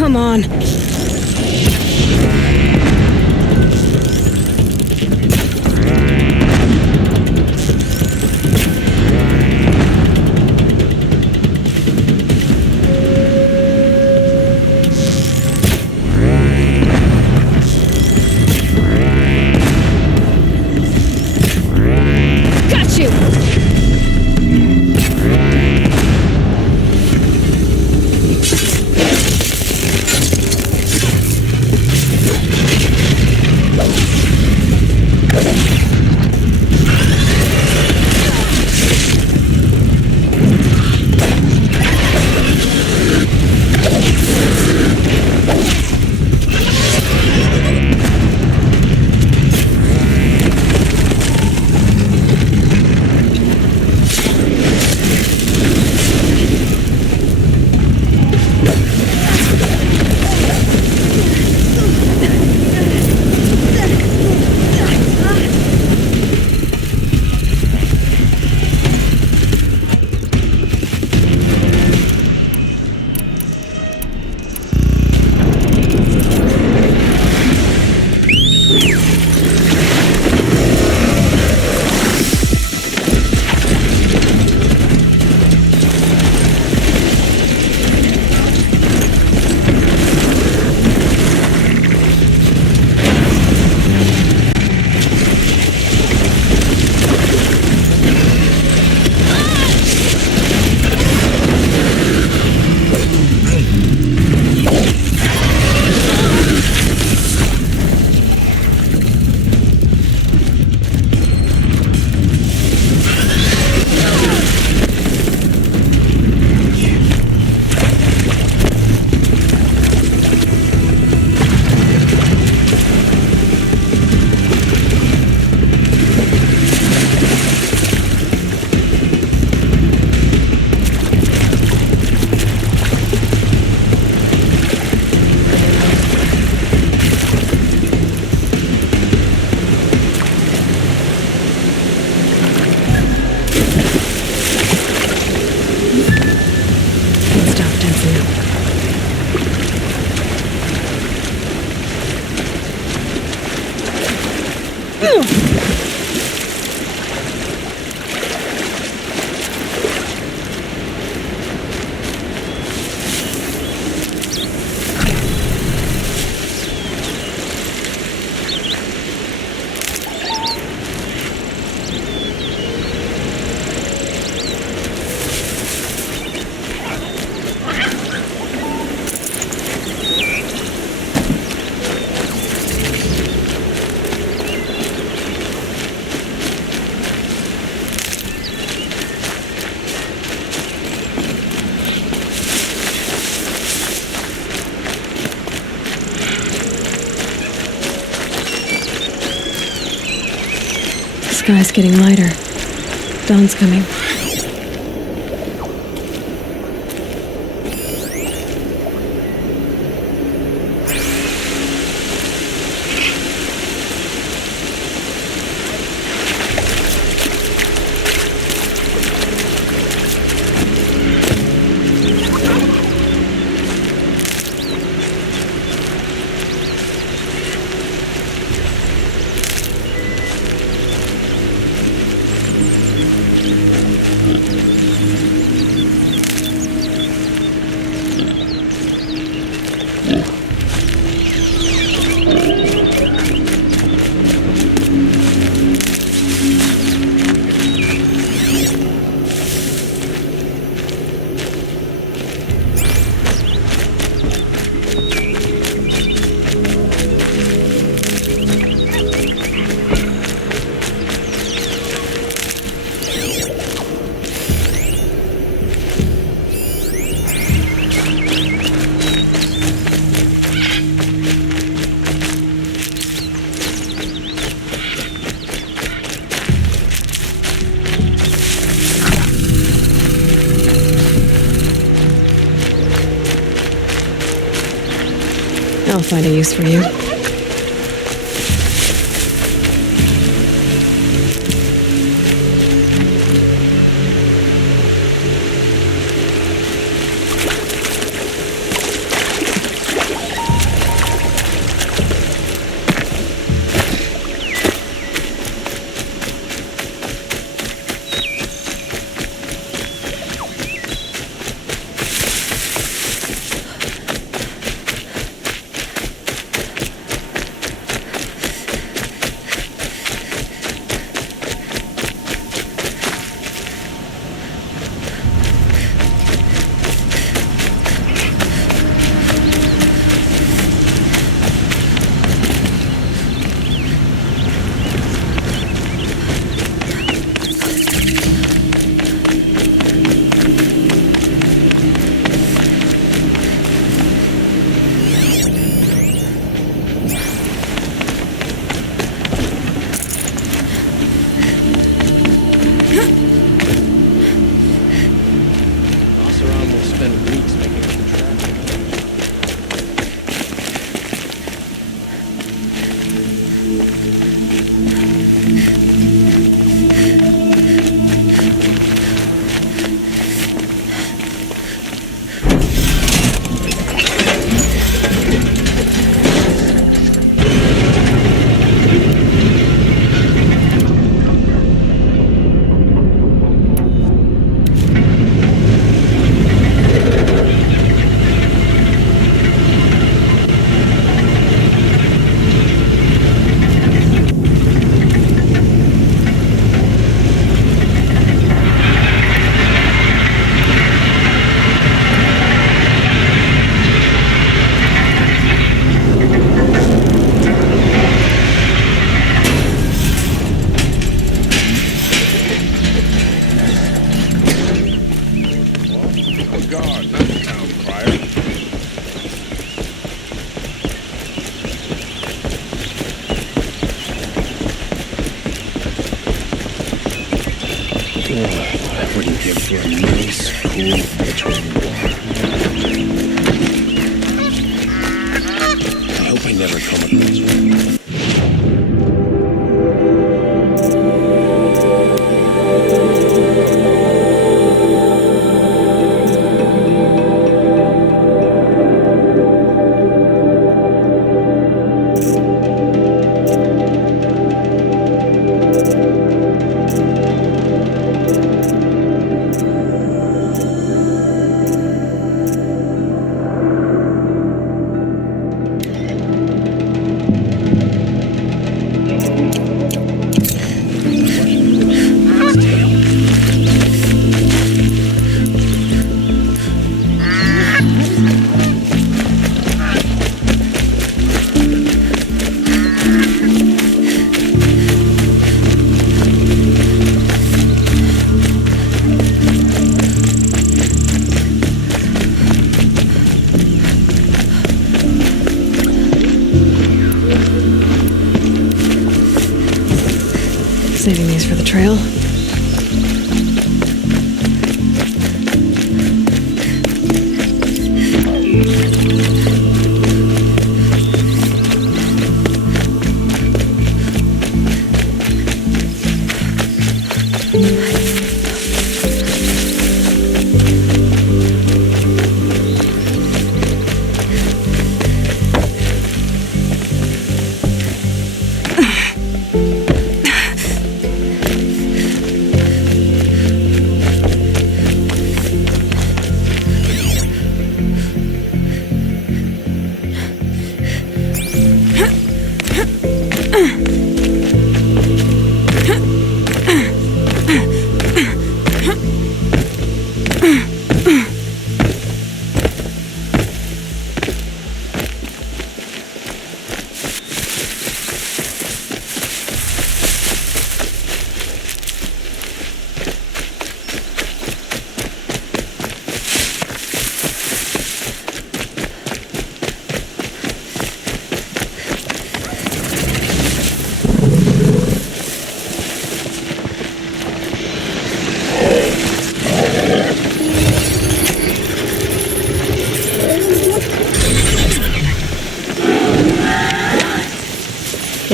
Come on. Got you. The sky's getting lighter. Dawn's coming. I'll find a use for you. I wouldn't give for a nice, cool between water. I hope I never come across one. Saving these for the trail.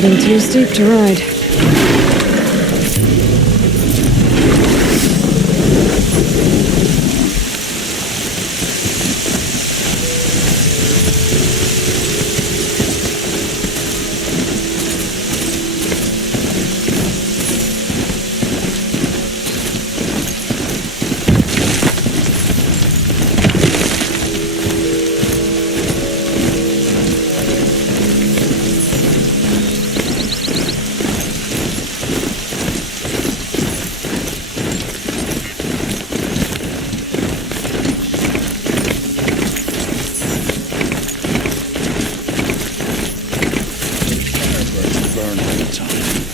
Getting too steep to ride. Burn all the time.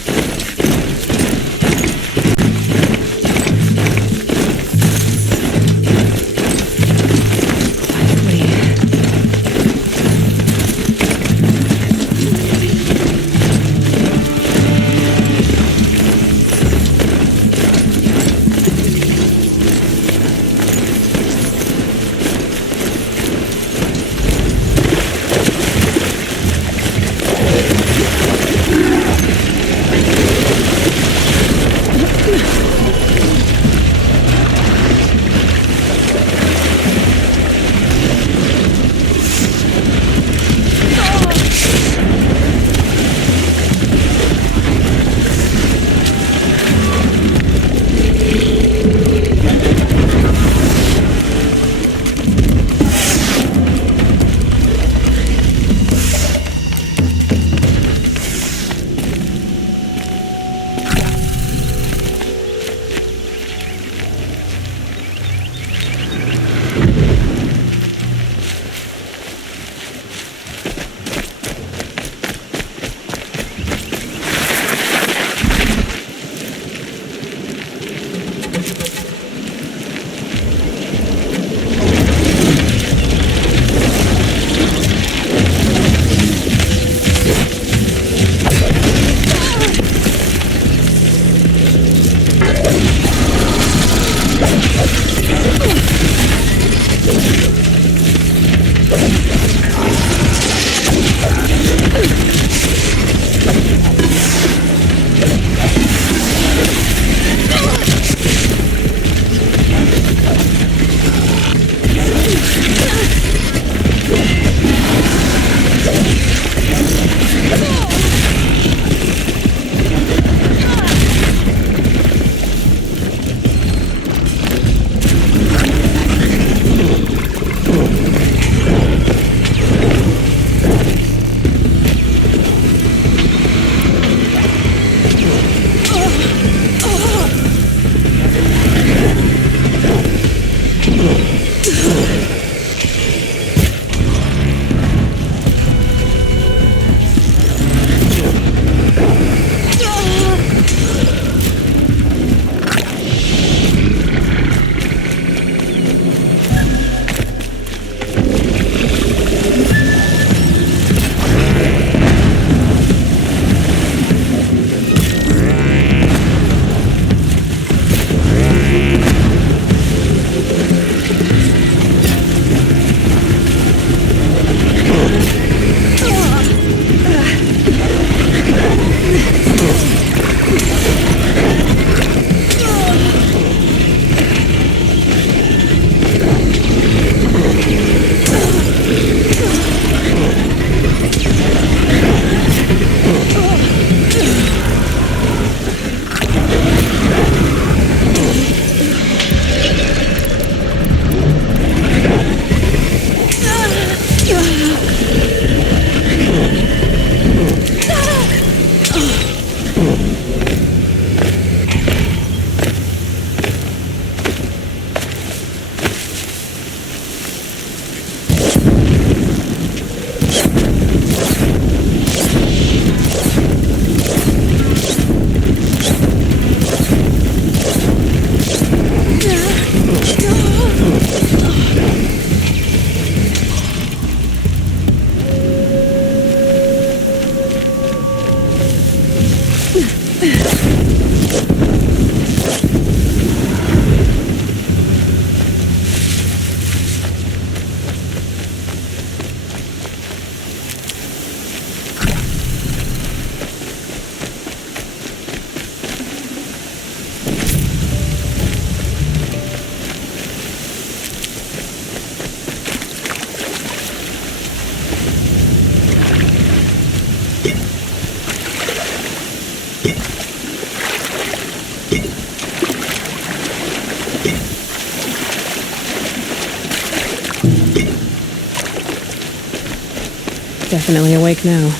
Definitely awake now.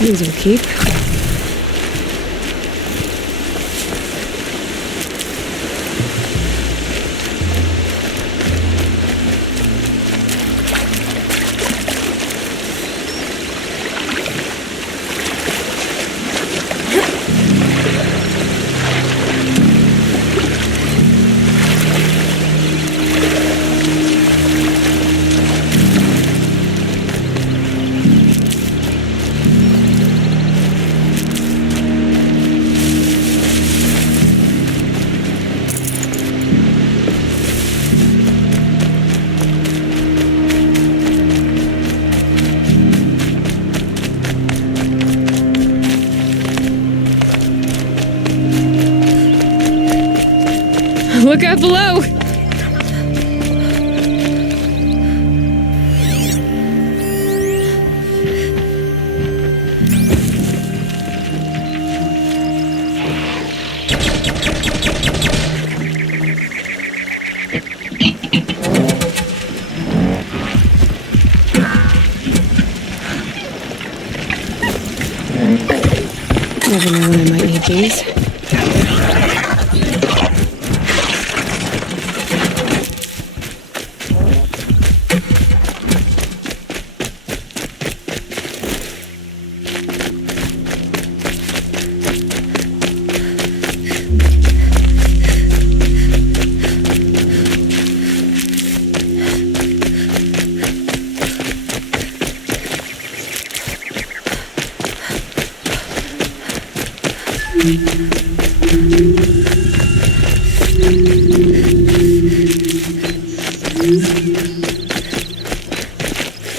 These will keep. Look out below! Never know when I might need these.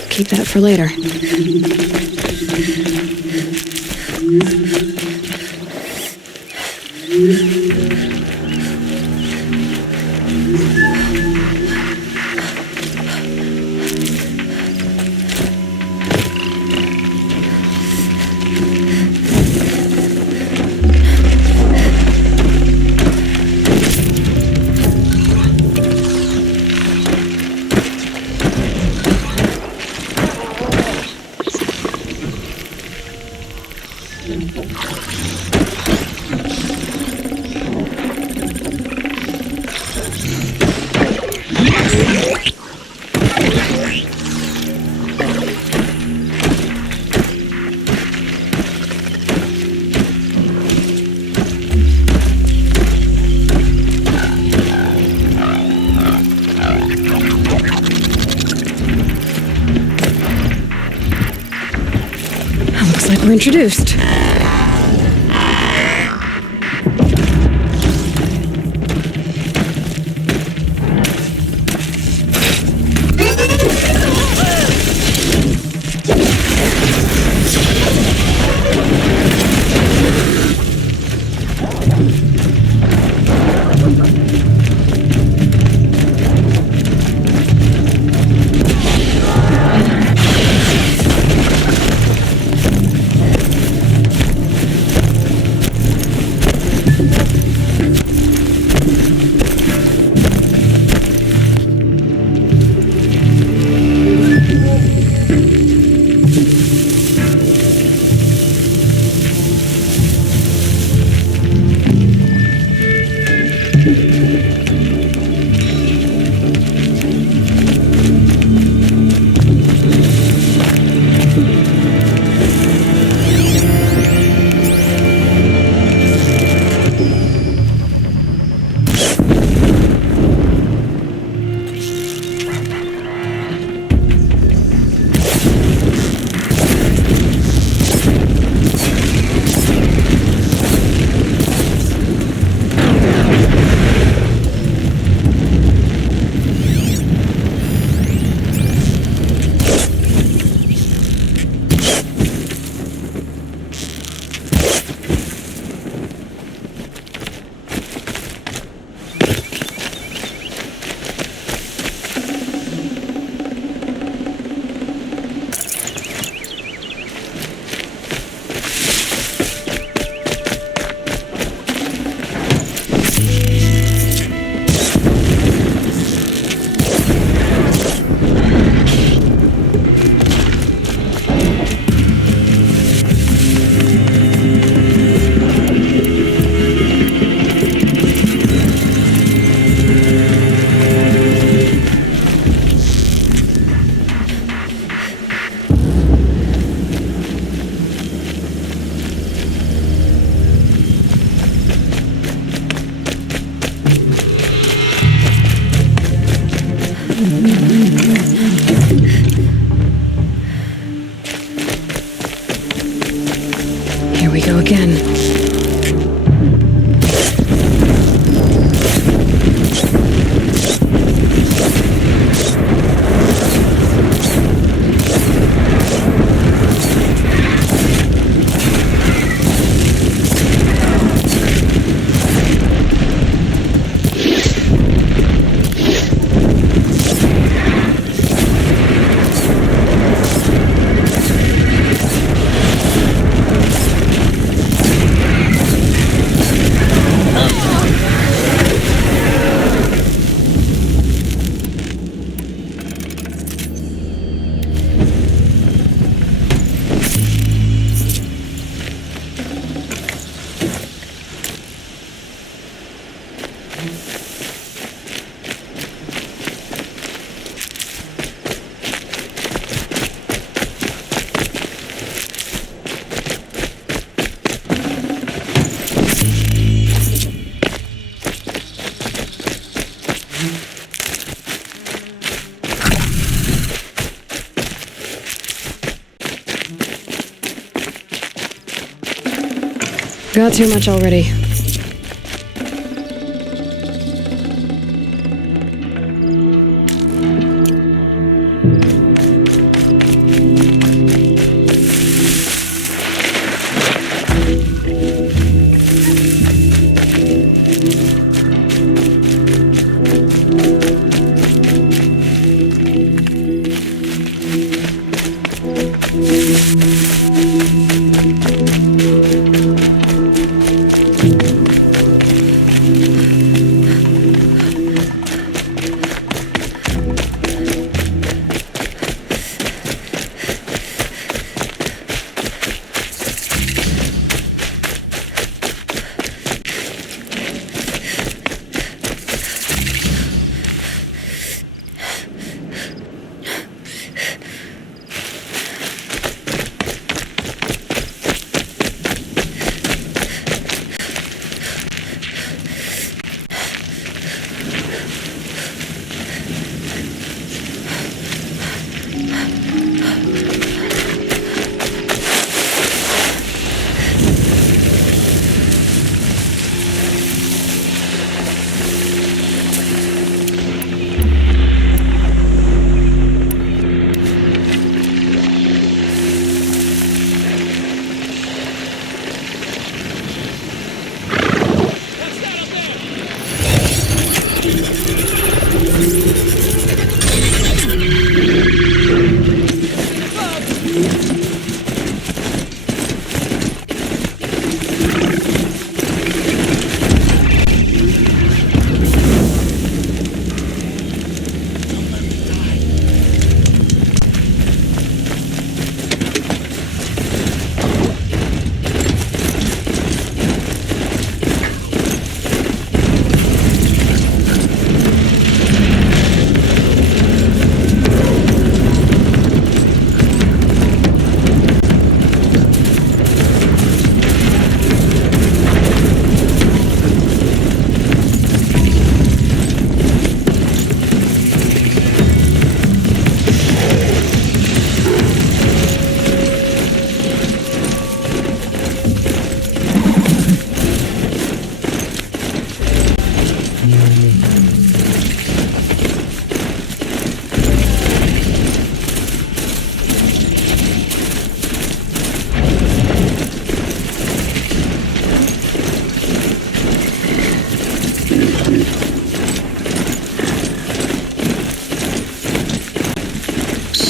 Keep that for later. Looks like we're introduced. Here we go again. Got too much already.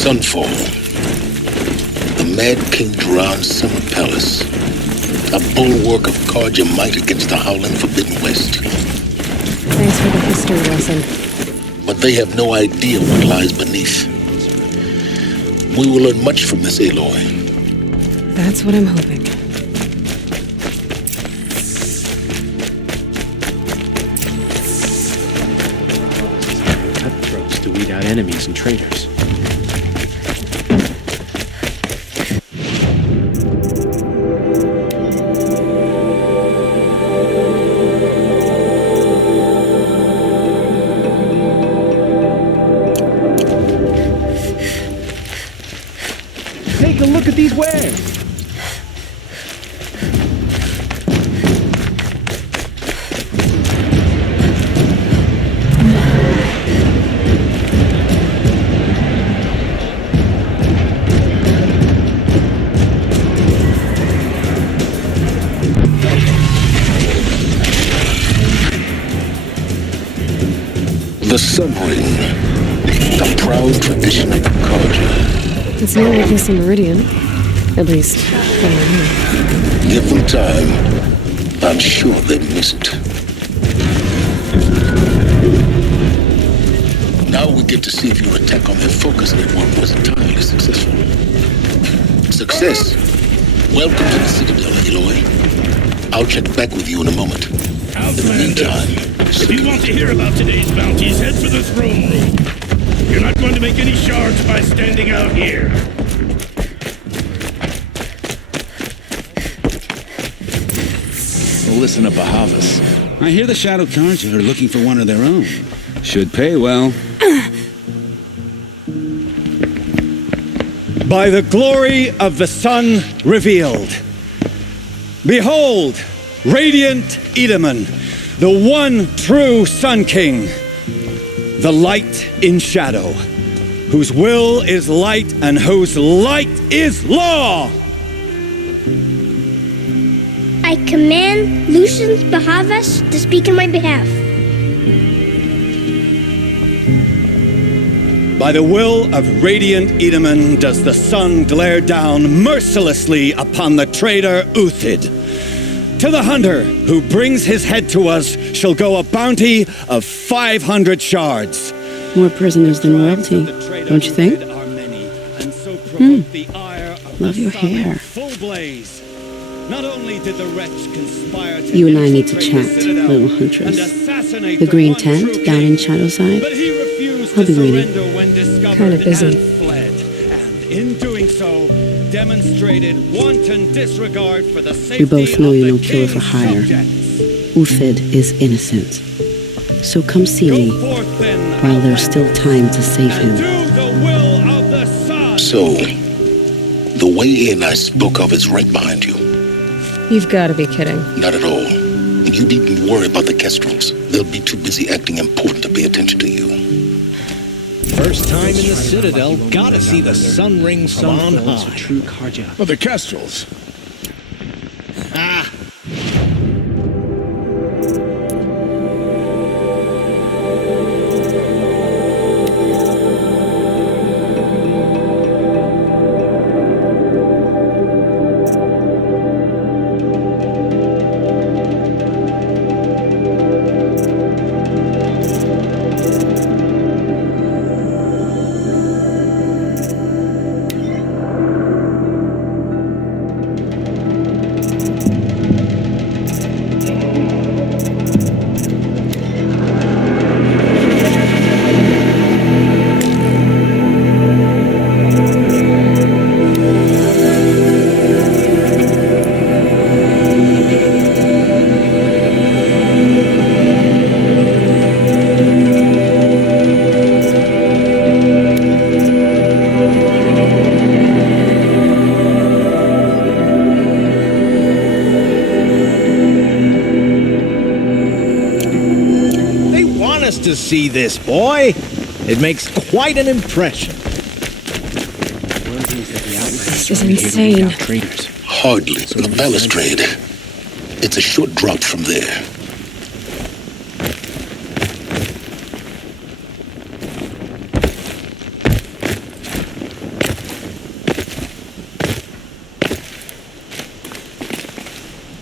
Sunfall. The Mad King Duran's summer palace. A bulwark of guard your might against the howling Forbidden West. Thanks for the history lesson. But they have no idea what lies beneath. We will learn much from this Aloy. That's what I'm hoping. Cutthroats to weed out enemies and traitors. there. The Sun Ring, the proud tradition of Carja. It's no weakness in Meridian. At least, from here. Give them time. I'm sure they miss it. Now we get to see if your attack on their focus network was entirely successful. Success. Welcome to the Citadel, Aloy. I'll check back with you in a moment. In the meantime, if you want to hear about today's bounties, head for the throne room. You're not going to make any shards by standing out here. Well, listen up, Bahavas. I hear the Shadow Carja are looking for one of their own. Should pay well. By the glory of the sun revealed. Behold, radiant Edaman, the one true Sun King, the light in shadow, whose will is light and whose light is law. I command Lucius Bahavas to speak in my behalf. By the will of radiant Edaman does the sun glare down mercilessly upon the traitor Uthid. To the hunter who brings his head to us shall go a bounty of 500 shards. More prisoners than royalty, don't you think? Love your hair. Not only did the wretch conspire to You and I need to chat, little huntress. The green tent down in Shadowside? I'll be waiting. Kinda busy. And in doing so, demonstrated wanton disregard for the safety We both know of you're the no killer for king's hire. subjects. Uthid is innocent. So come see me Go forth then, while there's still time to save and him. do the will of the sun. So, the way in I spoke of is right behind you. You've got to be kidding. Not at all. And you needn't worry about the Kestrels. They'll be too busy acting important to pay attention to you. First time in the Citadel, gotta see the sun ring from on Sunfall's a high. true Carja. Oh, the Kestrels. Ah, to see this, boy. It makes quite an impression. This is insane. Traitors. Hardly. The balustrade. It's a short drop from there.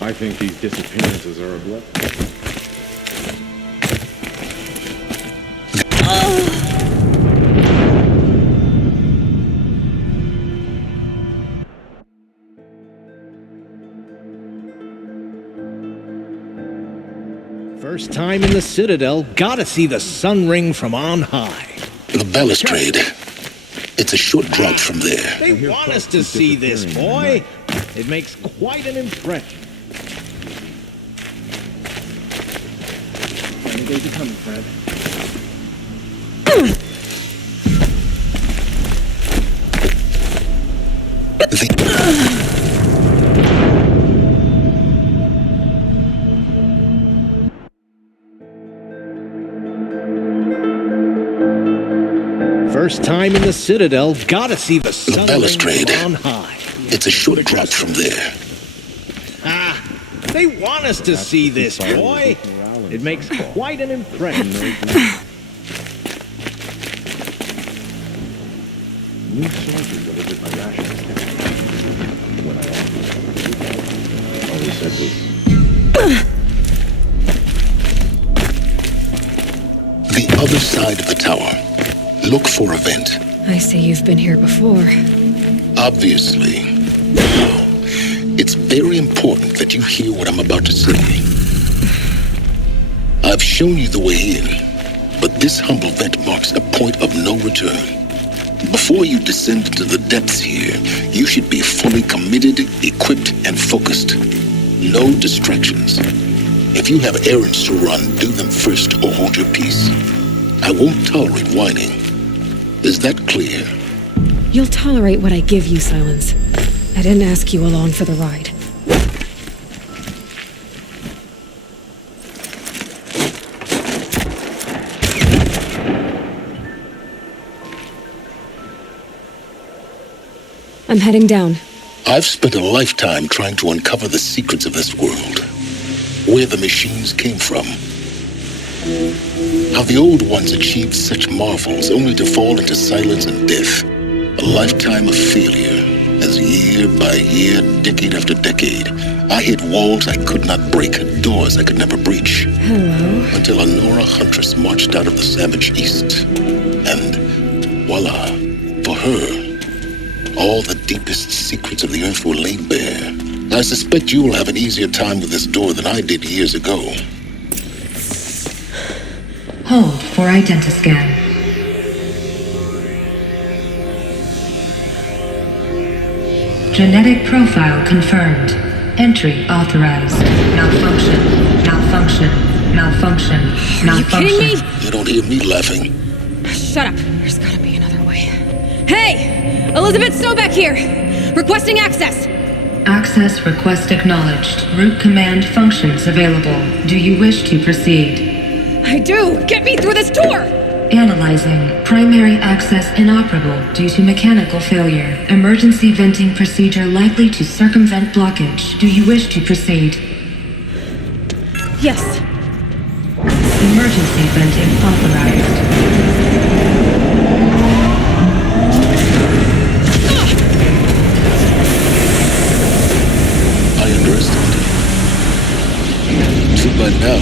I think these disappearances are a blessing. First time in the Citadel, gotta see the sun ring from on high. The balustrade. It's a short drop from there. They want us to see this, boy. It makes quite an impression. Any days are coming, Fred. The First time in the Citadel, gotta see the sun balustrade. on high. It's a short drop from there. Ah, they want us to see this, boy. It makes quite an impression. New soldier delivered my rations. When I offered, all he said was, The other side of the tower. Look for a vent. I see you've been here before. Obviously. Now, it's very important that you hear what I'm about to say. I've shown you the way in, but this humble vent marks a point of no return. Before you descend into the depths here, you should be fully committed, equipped, and focused. No distractions. If you have errands to run, do them first or hold your peace. I won't tolerate whining. Is that clear? You'll tolerate what I give you, Silence. I didn't ask you along for the ride. I'm heading down. I've spent a lifetime trying to uncover the secrets of this world. Where the machines came from. How the old ones achieved such marvels only to fall into silence and death. A lifetime of failure, as year by year, decade after decade, I hit walls I could not break, doors I could never breach. Hello. Until a Nora huntress marched out of the savage east. And voila, for her, all the deepest secrets of the earth were laid bare. I suspect you will have an easier time with this door than I did years ago. Hold for identiscan. Genetic profile confirmed. Entry authorized. Malfunction. Malfunction. Malfunction. Malfunction. Are you kidding me? You don't hear me laughing. Shut up. There's gotta be another way. Hey! Elizabeth Sobeck here! Requesting access! Access request acknowledged. Root command functions available. Do you wish to proceed? I do! Get me through this door! Analyzing. Primary access inoperable due to mechanical failure. Emergency venting procedure likely to circumvent blockage. Do you wish to proceed? Yes. Emergency venting authorized. I underestimated. See, by now,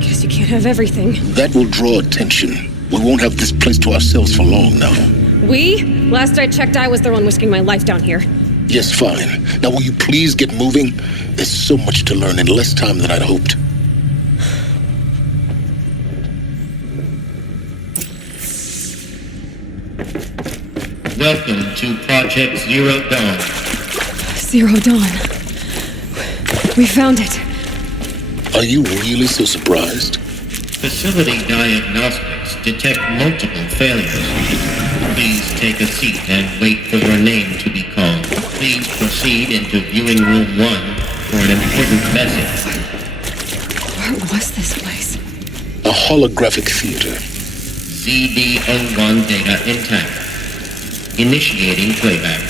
Guess you can't have everything. that will draw attention. We won't have this place to ourselves for long now. We? Last I checked, I was the one risking my life down here. Yes, fine. Now will you please get moving? There's so much to learn in less time than I'd hoped. Welcome to Project Zero Dawn. Zero Dawn. We found it. Are you really so surprised? Facility diagnostics detect multiple failures. Please take a seat and wait for your name to be called. Please proceed into viewing room 1 for an important message. What was this place? A holographic theater. CD01 data intact. Initiating playback.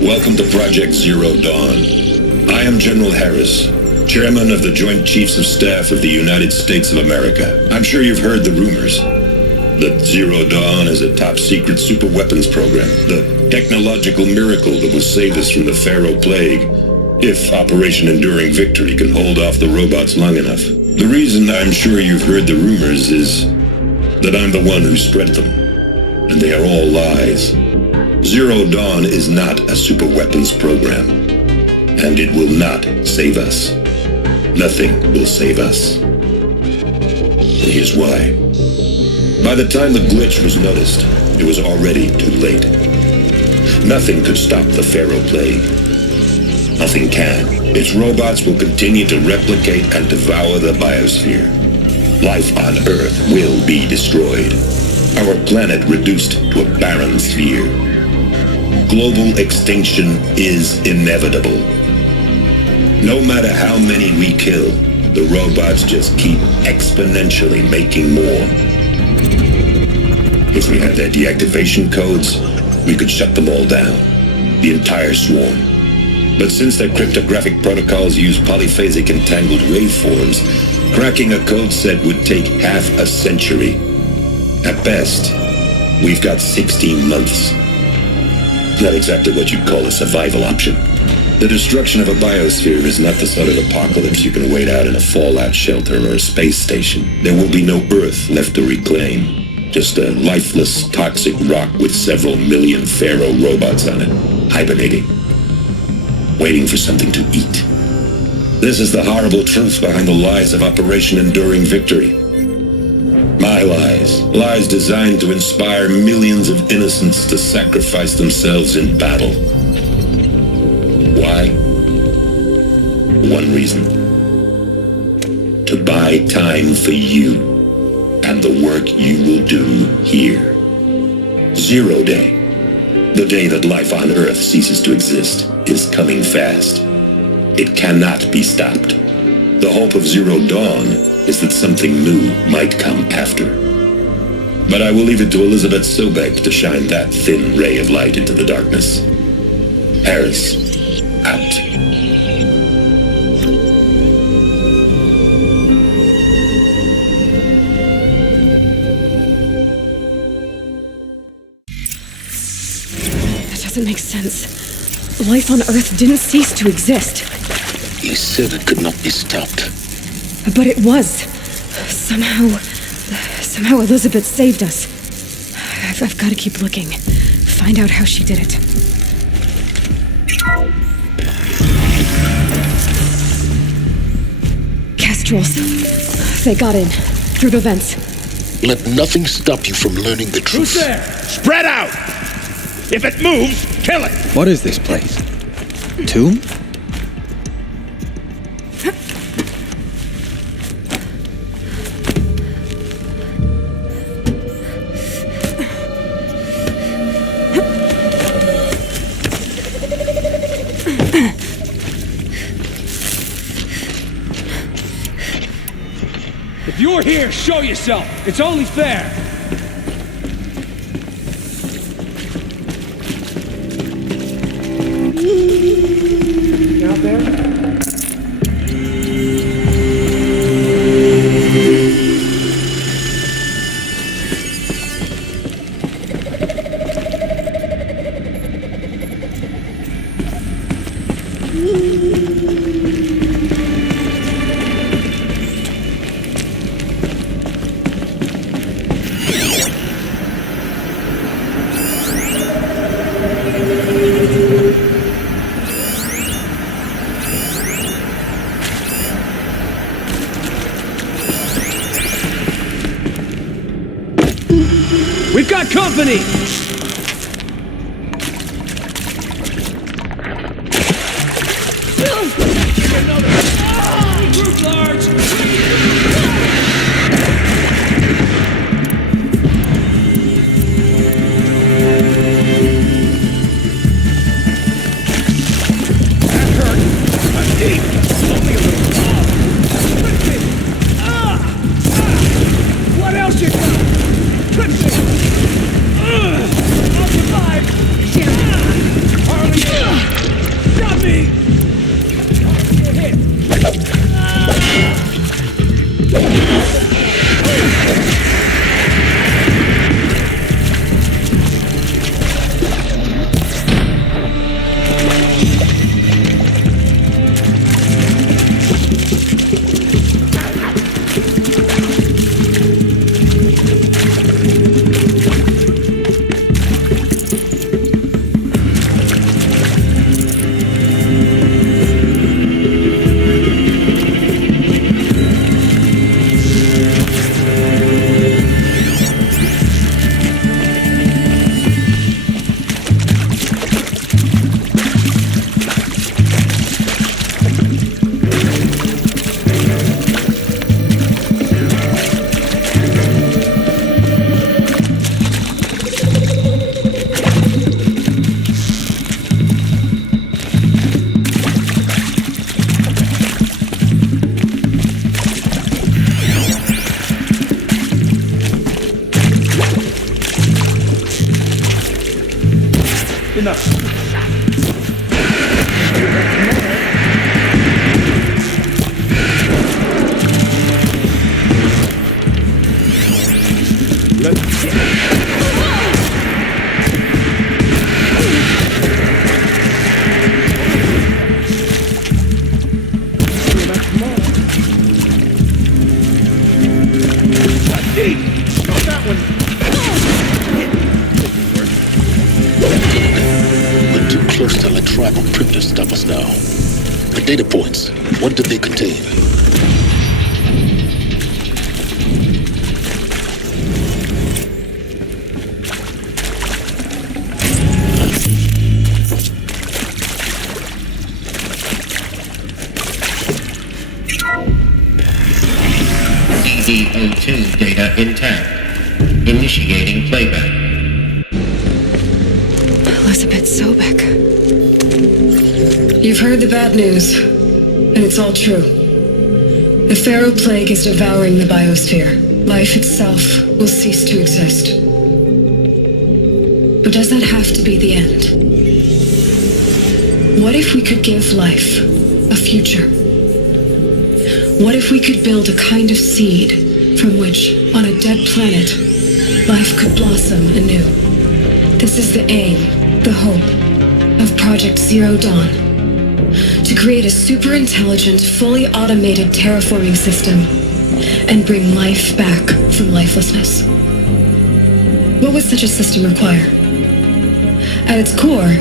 Welcome to Project Zero Dawn. I am General Harris, Chairman of the Joint Chiefs of Staff of the United States of America. I'm sure you've heard the rumors that Zero Dawn is a top-secret superweapons program, the technological miracle that will save us from the Pharaoh Plague, if Operation Enduring Victory can hold off the robots long enough. The reason I'm sure you've heard the rumors is that I'm the one who spread them, and they are all lies. Zero Dawn is not a superweapons program, and it will not save us. Nothing will save us. And here's why. By the time the glitch was noticed, it was already too late. Nothing could stop the Pharaoh Plague. Nothing can. Its robots will continue to replicate and devour the biosphere. Life on Earth will be destroyed. Our planet reduced to a barren sphere. Global extinction is inevitable. No matter how many we kill, the robots just keep exponentially making more. If we had their deactivation codes, we could shut them all down. The entire swarm. But since their cryptographic protocols use polyphasic entangled waveforms, cracking a code set would take half a century. At best, we've got 16 months. Not exactly what you'd call a survival option. The destruction of a biosphere is not the sort of apocalypse you can wait out in a fallout shelter or a space station. There will be no Earth left to reclaim. Just a lifeless, toxic rock with several million Pharaoh robots on it, hibernating, waiting for something to eat. This is the horrible truth behind the lies of Operation Enduring Victory. My lies. Lies designed to inspire millions of innocents to sacrifice themselves in battle. Why? One reason. To buy time for you and the work you will do here. 0 Day. The day that life on Earth ceases to exist is coming fast. It cannot be stopped. The hope of Zero Dawn is that something new might come after. But I will leave it to Elizabeth Sobek to shine that thin ray of light into the darkness. Harris, out. That doesn't make sense. Life on Earth didn't cease to exist. You said it could not be stopped. But it was. Somehow Elizabeth saved us. I've got to keep looking. Find out how she did it. Kestrels. They got in. Through the vents. Let nothing stop you from learning the truth. Who's there? Spread out! If it moves, kill it! What is this place? Tomb? If you're here, show yourself. It's only fair. Out there? We've got company! Group large! That hurt. I'm deep. Only a little small. What else you got? We're too close to the tribal crypt to stop us now. The data points, what did they contain? CD02 data intact. Initiating playback. Elizabeth Sobek. You've heard the bad news, and it's all true. The Pharaoh Plague is devouring the biosphere. Life itself will cease to exist. But does that have to be the end? What if we could give life a future? What if we could build a kind of seed from which, on a dead planet, life could blossom anew? This is the aim, the hope, of Project Zero Dawn. To create a super-intelligent, fully automated terraforming system and bring life back from lifelessness. What would such a system require? At its core,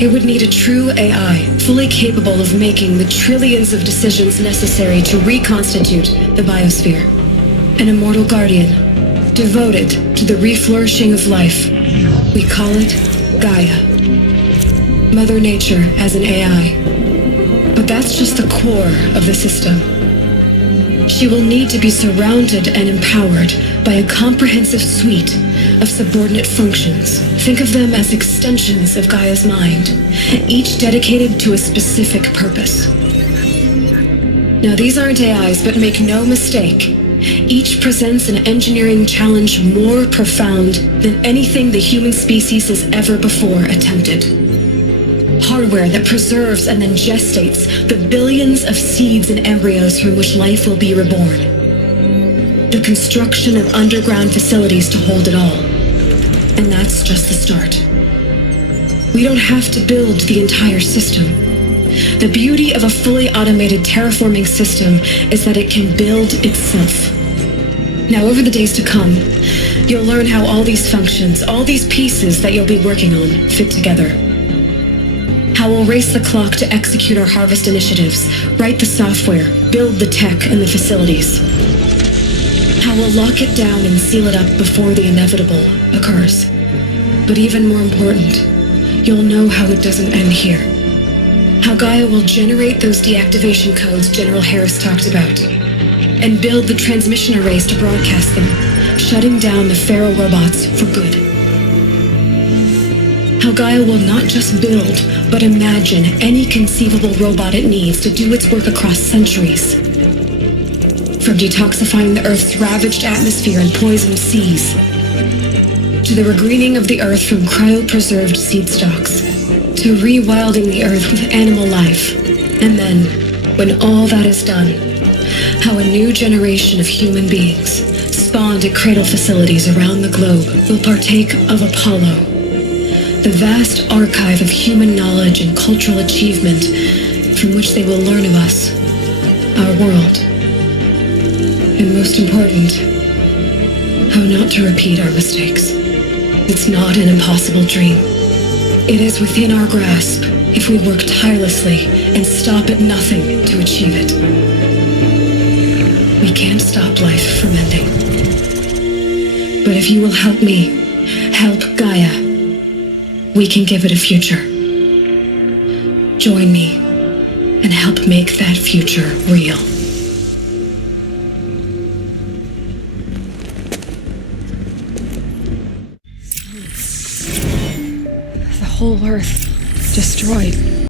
it would need a true AI, fully capable of making the trillions of decisions necessary to reconstitute the biosphere. An immortal guardian, devoted to the reflourishing of life. We call it Gaia. Mother Nature as an AI. But that's just the core of the system. She will need to be surrounded and empowered by a comprehensive suite of subordinate functions. Think of them as extensions of Gaia's mind, each dedicated to a specific purpose. Now, these aren't AIs, but make no mistake, each presents an engineering challenge more profound than anything the human species has ever before attempted. Hardware that preserves and then gestates the billions of seeds and embryos from which life will be reborn. The construction of underground facilities to hold it all. And that's just the start. We don't have to build the entire system. The beauty of a fully automated terraforming system is that it can build itself. Now, over the days to come, you'll learn how all these functions, all these pieces that you'll be working on, fit together. How we'll race the clock to execute our harvest initiatives, write the software, build the tech and the facilities. How we'll lock it down and seal it up before the inevitable occurs. But even more important, you'll know how it doesn't end here. How Gaia will generate those deactivation codes General Harris talked about, and build the transmission arrays to broadcast them, shutting down the Pharaoh robots for good. How Gaia will not just build, but imagine any conceivable robot it needs to do its work across centuries. From detoxifying the Earth's ravaged atmosphere and poisoned seas, to the regreening of the Earth from cryopreserved seed stocks, to rewilding the Earth with animal life. And then, when all that is done, how a new generation of human beings, spawned at cradle facilities around the globe, will partake of Apollo, the vast archive of human knowledge and cultural achievement from which they will learn of us, our world. And most important, how not to repeat our mistakes. It's not an impossible dream. It is within our grasp if we work tirelessly and stop at nothing to achieve it. We can't stop life from ending. But if you will help me, help Gaia, we can give it a future. Join me and help make that future real. The whole Earth destroyed.